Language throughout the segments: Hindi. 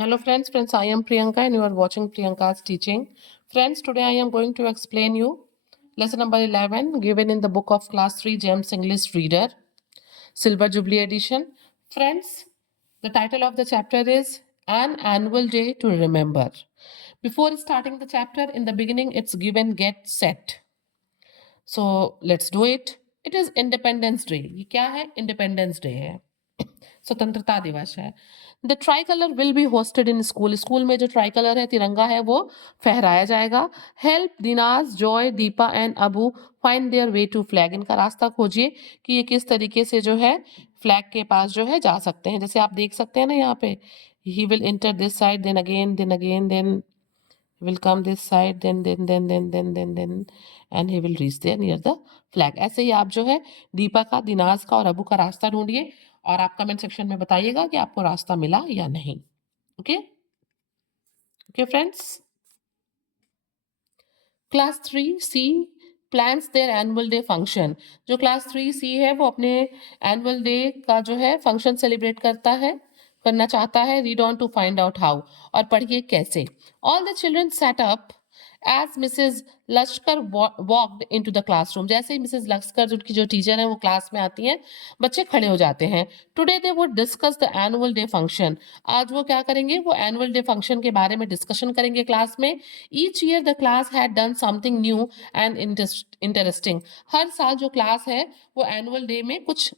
Hello friends, I am Priyanka and you are watching Priyanka's teaching. Friends, today I am going to explain you lesson number 11 given in the book of class 3 James English Reader, Silver Jubilee edition. Friends, the title of the chapter is An Annual Day to Remember. Before starting the chapter, in the beginning it's given get set. So let's do it. It is Independence Day. ये क्या है? Independence Day है, स्वतंत्रता दिवस है. The try colour will be hosted in school. School में जो ट्राई कलर है, तिरंगा है, वो फहराया जाएगा. Help Dinaz, Joy, Deepa and Abu find their way to flag. इनका रास्ता खोजिए कि ये किस तरीके से जो है फ्लैग के पास जो है जा सकते हैं. जैसे आप देख सकते हैं ना यहाँ पे, he will enter this side, then will come this side, then and he will reach there near the flag. ऐसे ही आप जो है दीपा का, दिनाज का और अबू का रास्ता ढूंढिए और आप कमेंट सेक्शन में बताइएगा कि आपको रास्ता मिला या नहीं. Okay okay friends. Class 3C plans there annual day function. जो क्लास 3C है वो अपने एनुअल डे का जो है फंक्शन सेलिब्रेट करना चाहता है. Read on to find out how. और पढ़िए कैसे. All the children sat up as Mrs Lashkar walked into the classroom. जैसे ही मिसेज लश्कर उनकी जो टीचर है वो क्लास में आती हैं, बच्चे खड़े हो जाते हैं. Today they would discuss the annual day function. आज वो क्या करेंगे? वो एनुअल डे फंक्शन के बारे में डिस्कशन करेंगे क्लास में. Each year the class had done something new and interesting. हर साल जो क्लास है वो एनुअल डे में कुछ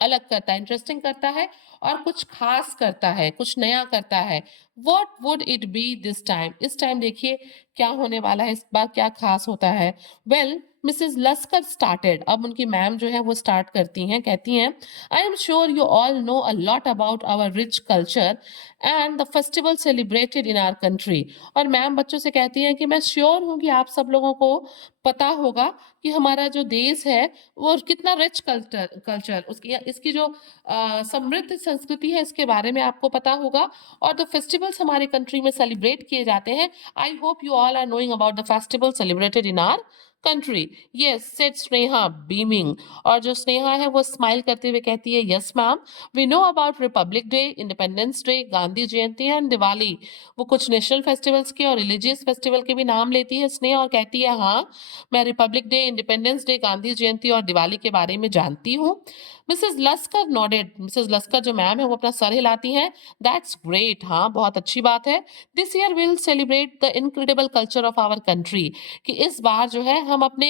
अलग करता है, इंटरेस्टिंग करता है और कुछ खास करता है, कुछ नया करता है. What would it be this time? इस टाइम देखिए क्या होने वाला है, इस बार क्या खास होता है. Well Mrs Lashkar started. अब उनकी मैम जो है वो स्टार्ट करती हैं, कहती हैं, I am sure you all know a lot about our rich culture and the festival celebrated in our country. और मैम बच्चों से कहती हैं कि मैं श्योर हूँ कि आप सब लोगों को पता होगा कि हमारा जो देश है वो कितना रिच कल्चर उसकी इसकी जो समृद्ध संस्कृति है इसके बारे में आपको पता होगा. और द फेस्टिवल्स हमारे कंट्री में सेलिब्रेट किए जाते हैं. I hope you all are knowing about the festival celebrated in our country. Yes said Sneha beaming. और जो स्नेहा है वो स्माइल करते हुए कहती है, yes ma'am, we know about Republic Day, Independence Day, Gandhi Jayanti and Diwali. वो कुछ नेशनल फेस्टिवल्स के और रिलीजियस फेस्टिवल के भी नाम लेती है स्नेहा और कहती है, हाँ मैं Republic Day, Independence Day, Gandhi Jayanti और दिवाली के बारे में जानती हूँ. Mrs Laskar nodded. Mrs Laskar जो मैम है वो अपना सर हिलाती हैं. That's great. हाँ बहुत अच्छी बात है. This year will celebrate the incredible culture of our country. कि इस बार जो है हम अपने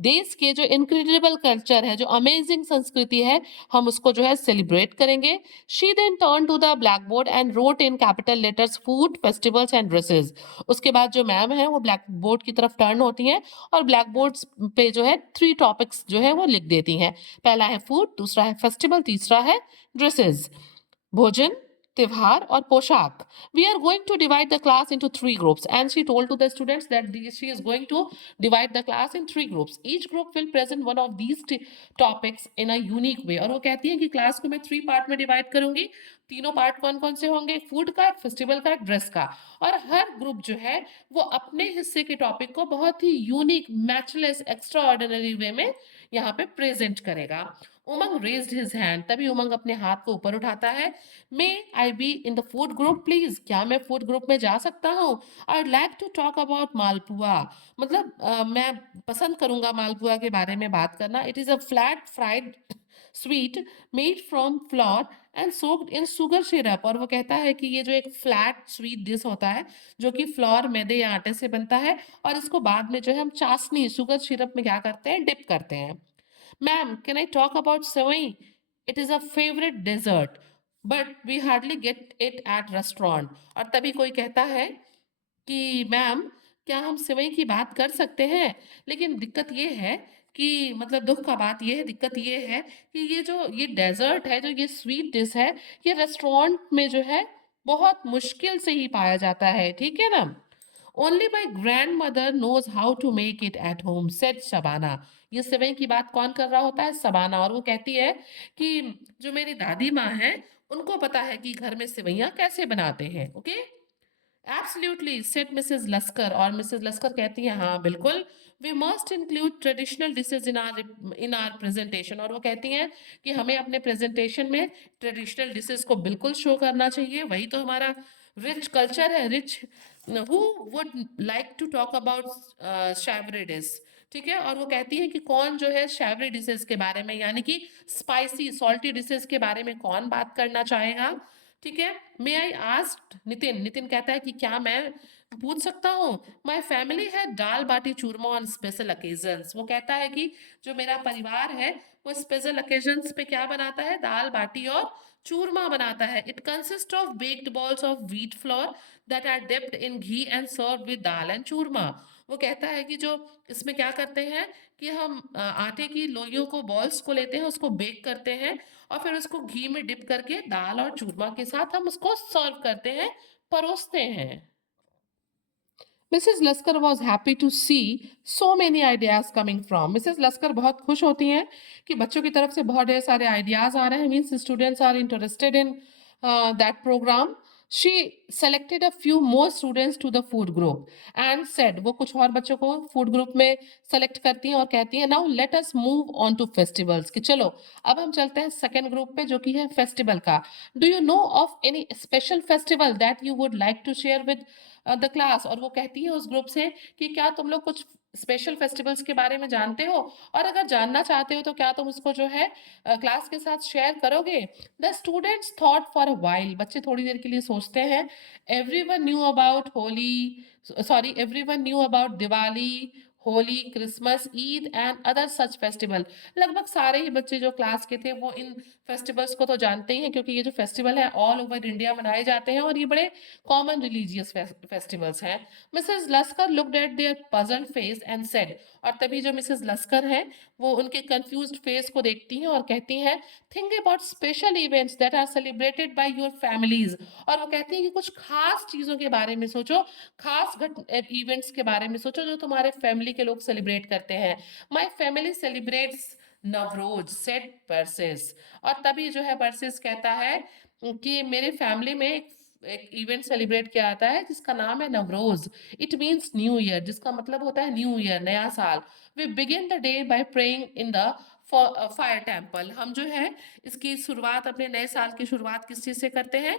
देश के जो इनक्रेडिबल कल्चर है, जो अमेजिंग संस्कृति है, हम उसको जो है सेलिब्रेट करेंगे. She then turn to the blackboard and wrote in capital letters food, festivals and dresses. उसके बाद जो मैम है वो ब्लैक बोर्ड की तरफ टर्न होती हैं और ब्लैक बोर्ड पे जो है 3 टॉपिक्स जो है वो लिख देती हैं. पहला है फूड, दूसरा है फेस्टिवल, तीसरा है ड्रेसेस, भोजन, त्योहार और पोशाक. We are going to divide the class into 3 groups and she told to the students that she is going to divide the class in 3 groups. Each group will present one of these topics in a unique way. और वो कहती है कि क्लास को मैं 3 पार्ट में डिवाइड करूंगी. तीनों पार्ट कौन कौन से होंगे? फूड का, एक फेस्टिवल का, एक ड्रेस का. और हर ग्रुप जो है वो अपने हिस्से के टॉपिक को बहुत ही unique, matchless, extraordinary way में यहाँ पे प्रेजेंट करेगा. Umang raised his hand. तभी उमंग अपने हाथ को ऊपर उठाता है. May I be in the food group please? क्या मैं फूड ग्रुप में जा सकता हूँ? I like to talk about malpua. मतलब मैं पसंद करूंगा मालपुआ के बारे में बात करना. It is a flat fried sweet made from floor and soaked in sugar syrup. और वो कहता है कि ये जो एक फ्लैट स्वीट डिश होता है जो कि फ्लोर, मैदे या आटे से बनता है और इसको बाद में जो है हम चाशनी, शुगर सिरप में क्या करते हैं? डिप करते हैं. Ma'am can I talk about sevai? It is a favourite dessert but we hardly get it at restaurant. और तभी कोई कहता है कि मैम क्या हम सेवई की बात कर सकते हैं, लेकिन दिक्कत ये है कि मतलब दुख का बात ये है, दिक्कत ये है कि ये डेजर्ट है, जो ये स्वीट डिश है, ये रेस्टोरेंट में जो है बहुत मुश्किल से ही पाया जाता है. ठीक है ना? Only my grandmother knows how to make it at home said Shabana. ये सेवई की बात कौन कर रहा होता है? शबाना. और वो कहती है कि जो मेरी दादी माँ है उनको पता है कि घर में सेवैयां कैसे बनाते हैं. Okay absolutely said Mrs Laskar. और मिसेज लस्कर कहती है, हाँ बिल्कुल, we must include traditional dishes in our presentation. और वो कहती हैं कि हमें अपने प्रेजेंटेशन में ट्रेडिशनल डिशेज को बिल्कुल शो करना चाहिए, वही तो हमारा रिच कल्चर है, rich. Who would like to talk about savoury dish, ठीक है। और वो कहती है कि कौन जो है सैवरी डिशेस के बारे में, यानी कि स्पाइसी सॉल्टी डिशेस के बारे में कौन बात करना चाहेगा, ठीक है। May I ask Nitin, Nitin कहता है कि क्या मैं पूछ सकता हूँ। माई फैमिली है दाल बाटी चूरमा ऑन स्पेशल ओकेजन्स। वो कहता है कि जो मेरा परिवार है वो स्पेशल ओकेजन्स पे क्या बनाता है, दाल बाटी और चूरमा बनाता है। It consist of baked balls of wheat flour that are dipped in ghee and serve with dal and churma. वो कहता है कि जो इसमें क्या करते हैं कि हम आटे की लोइयों को, बॉल्स को लेते हैं, उसको बेक करते हैं और फिर उसको घी में डिप करके दाल और चूरमा के साथ हम उसको सर्व करते हैं, परोसते हैं। Mrs Laskar was happy to see so many ideas coming from. Mrs Laskar बहुत खुश होती हैं कि बच्चों की तरफ से बहुत ढेर सारे आइडियाज आ रहे हैं, means students are interested in that programme. She selected a few more students to the food group and said, वो कुछ और बच्चों को फूड ग्रुप में सेलेक्ट करती हैं और कहती हैं, now let us move on to festivals, कि चलो अब हम चलते हैं सेकेंड ग्रुप पे जो कि है फेस्टिवल का। Do you know of any special festival that you would like to share with the class. और वो कहती है उस ग्रुप से कि क्या तुम लोग कुछ स्पेशल फेस्टिवल्स के बारे में जानते हो, और अगर जानना चाहते हो तो क्या तुम उसको जो है क्लास के साथ शेयर करोगे। The students thought for a while, बच्चे थोड़ी देर के लिए सोचते हैं। Everyone knew about Holi, sorry everyone knew about Diwali, Holi, Christmas, Eid and other such festival. लगभग सारे ही बच्चे जो क्लास के थे वो इन फेस्टिवल्स को तो जानते ही हैं, क्योंकि ये जो फेस्टिवल है ऑल ओवर इंडिया मनाए जाते हैं और ये बड़े कॉमन रिलीजियस फेस्टिवल्स हैं। Mrs Laskar looked at their puzzled face and said, और तभी जो मिसेस लस्कर हैं वो उनके कंफ्यूज्ड फेस को देखती हैं और कहती हैं, think about special events that are celebrated by your families. और वो कहती हैं कि कुछ खास चीजों के बारे में सोचो, खास इवेंट्स के बारे में सोचो जो तुम्हारे फैमिली के लोग सेलिब्रेट करते हैं। My family celebrates Navroz said persists. और तभी जो है परसिस कहता है कि मेरे फैमिली में एक इवेंट सेलिब्रेट किया जाता है जिसका नाम है Navroz. It means new year, जिसका मतलब होता है न्यू ईयर, नया साल। We begin the day by praying in the fire temple. हम जो है इसकी शुरुआत, अपने नए साल की शुरुआत किस चीज से करते हैं,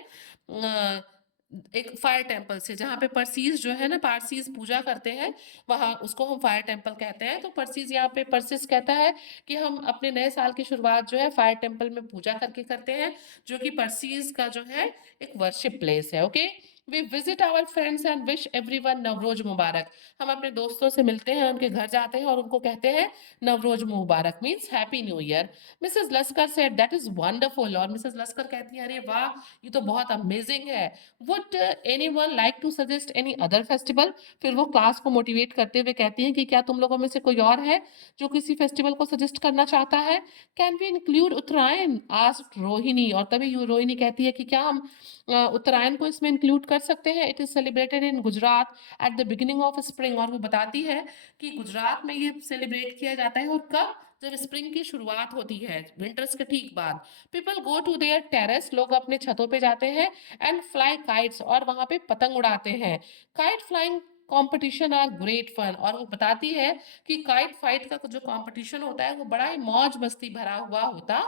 एक फायर टेम्पल से, जहाँ पे परसीज जो है ना, पारसीज पूजा करते हैं, वहां उसको हम फायर टेम्पल कहते हैं। तो परसीज यहाँ पे परसिस कहता है कि हम अपने नए साल की शुरुआत जो है फायर टेम्पल में पूजा करके करते हैं, जो कि परसीज का जो है एक वर्शिप प्लेस है। Okay, we visit our friends and wish everyone Navroz Mubarak. हम अपने दोस्तों से मिलते हैं, उनके घर जाते हैं और उनको कहते हैं नवरोज मुबारक, means happy new year. Mrs Laskar said that is wonderful. और मिसेस लस्कर कहती है, अरे वाह, ये तो बहुत अमेजिंग है। Would anyone like to suggest any other festival. फिर वो क्लास को मोटिवेट करते हुए कहती हैं कि क्या तुम लोगों में से कोई और है जो किसी फेस्टिवल को सजेस्ट करना चाहता है। Can we include Uttarayan, asked Rohini. और तभी रोहिणी कहती है कि क्या हम उत्तरायण को इसमें इंक्लूड कर सकते हैं। It is celebrated in Gujarat at the beginning of spring. और वो बताती है कि गुजरात में ये सेलिब्रेट किया जाता है, और कब, जब स्प्रिंग की शुरुआत होती है, विंटर्स के ठीक बाद। People go to their terrace, लोग अपने छतों पे जाते हैं, एंड फ्लाई काइट्स, और वहां पे पतंग उड़ाते हैं। Kite flying competition are great fun. और वो बताती है कि काइट फाइट का जो कॉम्पिटिशन होता है वो बड़ा ही मौज मस्ती भरा हुआ होता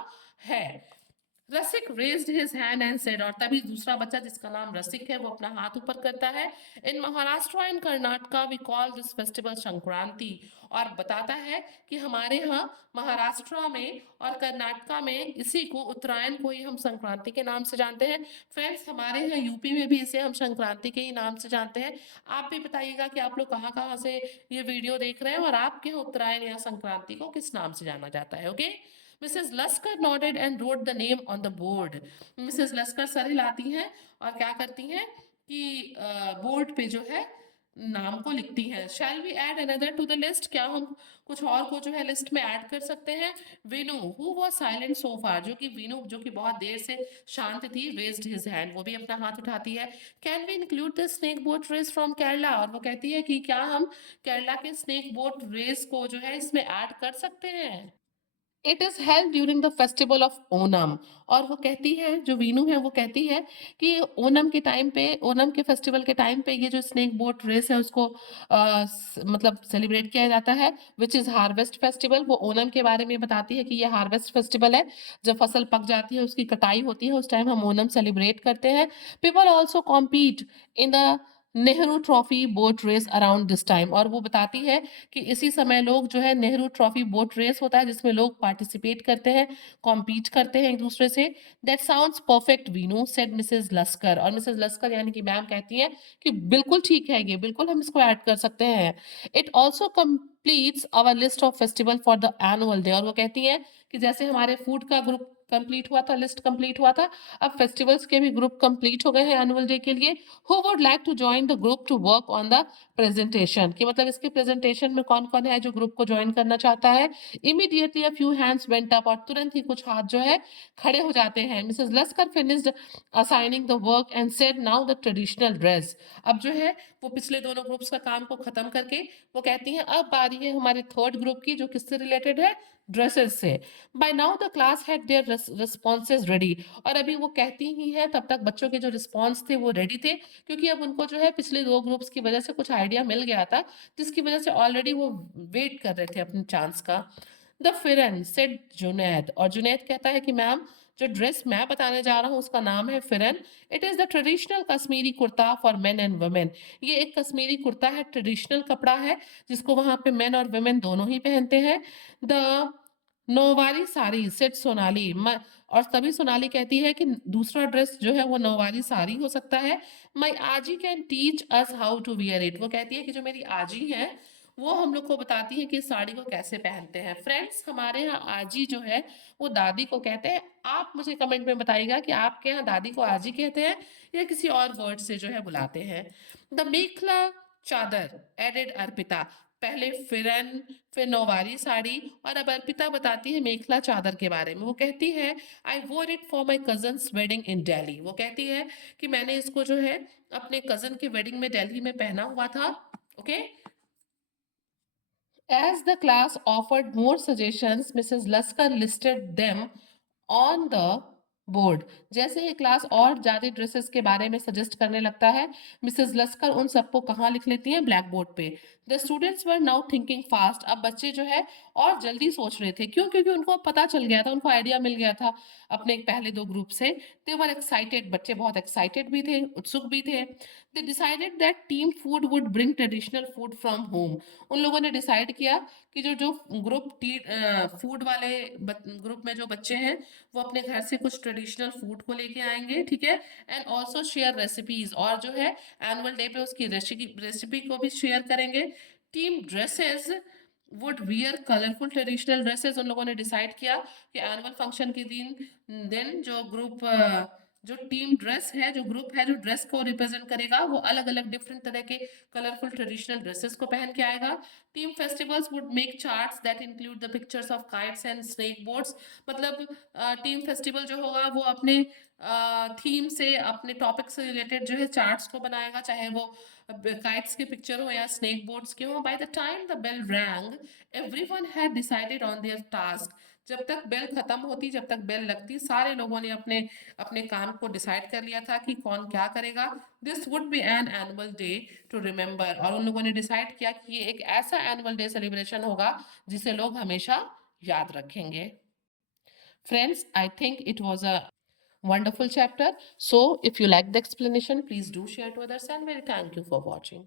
है। Rasik raised his hand and said, और तभी दूसरा बच्चा जिसका नाम रसिक है वो अपना हाथ ऊपर करता है। In Maharashtra and Karnataka we call this festival Sankranti. और बताता है कि हमारे यहाँ महाराष्ट्र में और कर्नाटका में इसी को, उत्तरायण को ही हम संक्रांति के नाम से जानते हैं। फ्रेंड्स, हमारे यहाँ यूपी में भी इसे हम संक्रांति के ही नाम से जानते हैं। आप भी बताइएगा कि आप लोग कहाँ कहाँ से ये वीडियो देख रहे हैं और आपके यहाँ उत्तरायण या संक्रांति को किस नाम से जाना जाता है। Okay, Mrs Laskar nodded and wrote the name on the board. Mrs Laskar सर हिलाती हैं और क्या करती हैं कि बोर्ड पे जो है नाम को लिखती हैं। Shall we add another to the list, क्या हम कुछ और को जो है लिस्ट में ऐड कर सकते हैं। Veenu who was silent so far, जो कि वीनू जो कि बहुत देर से शांत थी, रेज्ड हिज हैंड, वो भी अपना हाथ उठाती है। Can we include the snake boat race from Kerala. और वो कहती है कि क्या हम केरला के स्नेक बोट रेस को जो है इसमें ऐड कर सकते हैं। It is held during the festival of Onam. और वो कहती है, जो वीनू है वो कहती है कि ओनम के टाइम पे, ओनम के फेस्टिवल के टाइम पे ये जो स्नेक बोट रेस है उसको मतलब सेलिब्रेट किया जाता है, विच इज हार्वेस्ट फेस्टिवल। वो ओनम के बारे में बताती है कि ये हार्वेस्ट फेस्टिवल है, जब फसल पक जाती है उसकी कटाई होती है, उस टाइम हम ओनम सेलिब्रेट करते हैं। People also compete in the Nehru trophy boat race around this time. और वो बताती है कि इसी समय लोग जो है, नेहरू ट्रॉफी बोट रेस होता है जिसमें लोग पार्टिसिपेट करते हैं, कॉम्पीट करते हैं एक दूसरे से। That sounds perfect Veenu, said Mrs Laskar. और मिसेज लस्कर यानी कि मैम कहती हैं कि बिल्कुल ठीक है, ये बिल्कुल हम इसको ऐड कर सकते हैं। It also completes our list of festival for the annual day। और वो कहती हैं कि जैसे हमारे फूड का ग्रुप कंप्लीट हुआ था, लिस्ट कंप्लीट हुआ था, अब फेस्टिवल्स के भी ग्रुप कंप्लीट हो गए हैं एनुअल डे के लिए। Who would like to join the group to work on the presentation, कि मतलब इसके प्रेजेंटेशन में कौन कौन है जो ग्रुप को ज्वाइन करना चाहता है। Immediately a few hands went up, और तुरंत ही कुछ हाथ जो है खड़े हो जाते हैं। Mrs Laskar finished assigning the work and said now the traditional dress. अब जो है वो पिछले दोनों ग्रुप्स का काम को खत्म करके वो कहती हैं अब बारी है हमारे थर्ड ग्रुप की, जो किससे रिलेटेड है, ड्रेसेस से। By now the class had their responses ready. और अभी वो कहती ही है, तब तक बच्चों के जो रिस्पॉन्स थे वो रेडी थे, क्योंकि अब उनको जो है पिछले दो ग्रुप्स की वजह से कुछ आइडिया मिल गया था, जिसकी वजह से ऑलरेडी वो वेट कर रहे थे अपने चांस का। द फिरन सेड जुनैद। और जुनैद कहता है कि मैम, जो ड्रेस मैं बताने जा रहा हूँ उसका नाम है फिरन। It is the traditional Kashmiri kurta for main and women. ये एक कश्मीरी कुर्ता है, ट्रेडिशनल कपड़ा है, जिसको वहां पे मेन और वुमेन दोनों ही पहनते हैं। The nauvari sari set Sonali. और तभी सोनाली कहती है कि दूसरा ड्रेस जो है वो नौवारी साड़ी हो सकता है। माई आजी can teach us how to wear it. वो कहती है कि जो मेरी आजी है वो हम लोग को बताती है कि इस साड़ी को कैसे पहनते हैं। फ्रेंड्स, हमारे यहाँ आजी जो है वो दादी को कहते हैं। आप मुझे कमेंट में बताइएगा कि आपके यहाँ दादी को आजी कहते हैं या किसी और वर्ड से जो है बुलाते हैं। द मेखला चादर एडेड अर्पिता। पहले फिरन, फिर नौवारी साड़ी, और अब अर्पिता बताती है मेखला चादर के बारे में। वो कहती है I wore it for my cousin's wedding in Delhi. वो कहती है कि मैंने इसको जो है अपने कजन की वेडिंग में दिल्ली में पहना हुआ था। Okay. As the class offered more suggestions, Mrs. Laskar listed them on the board. जैसे ही क्लास और ज्यादा ड्रेसेस के बारे में सजेस्ट करने लगता है, मिसेस लस्कर उन सबको कहाँ लिख लेती हैं, ब्लैक बोर्ड पे। The students were now thinking fast. अब बच्चे जो है और जल्दी सोच रहे थे, क्यों, क्योंकि उनको पता चल गया था, उनको आइडिया मिल गया था अपने पहले दो ग्रुप से। दे वर एक्साइटेड, बच्चे बहुत एक्साइटेड भी थे, उत्सुक भी थे। They decided that team food would bring traditional food from home. उन लोगों ने डिसाइड किया कि जो जो ग्रुप फूड वाले ग्रुप में जो बच्चे हैं वो अपने घर से कुछ ट्रेडिशनल फूड को लेके आएंगे, ठीक है। एंड ऑल्सो शेयर रेसिपीज, और जो है एनुअल डे पे उसकी रेसिपी को भी शेयर करेंगे। Team dresses would wear colourful traditional dresses. उन लोगों ने डिसाइड किया कि एनुअल फंक्शन के दिन जो ग्रुप जो टीम ड्रेस है, जो ग्रुप है जो ड्रेस को रिप्रेजेंट करेगा, वो अलग अलग डिफरेंट तरह के कलरफुल ट्रेडिशनल ड्रेसेस को पहन के आएगा। Team festivals would make charts that include the pictures of kites and snake boards. मतलब टीम फेस्टिवल जो होगा वो अपने थीम से, अपने टॉपिक से रिलेटेड जो है चार्ट्स को बनाएगा, चाहे वो काइट्स के पिक्चर हो या स्नेक बोर्ड्स के हो। By the time the bell rang everyone had decided on their task. जब तक बेल खत्म होती, जब तक बेल लगती, सारे लोगों ने अपने अपने काम को डिसाइड कर लिया था कि कौन क्या करेगा। This would be an annual day to remember. और उन लोगों ने डिसाइड किया कि ये एक ऐसा एनुअल डे सेलिब्रेशन होगा जिसे लोग हमेशा याद रखेंगे। Friends, I think it was a wonderful chapter. So, if you like the explanation, please do share to others, and very thank you for watching.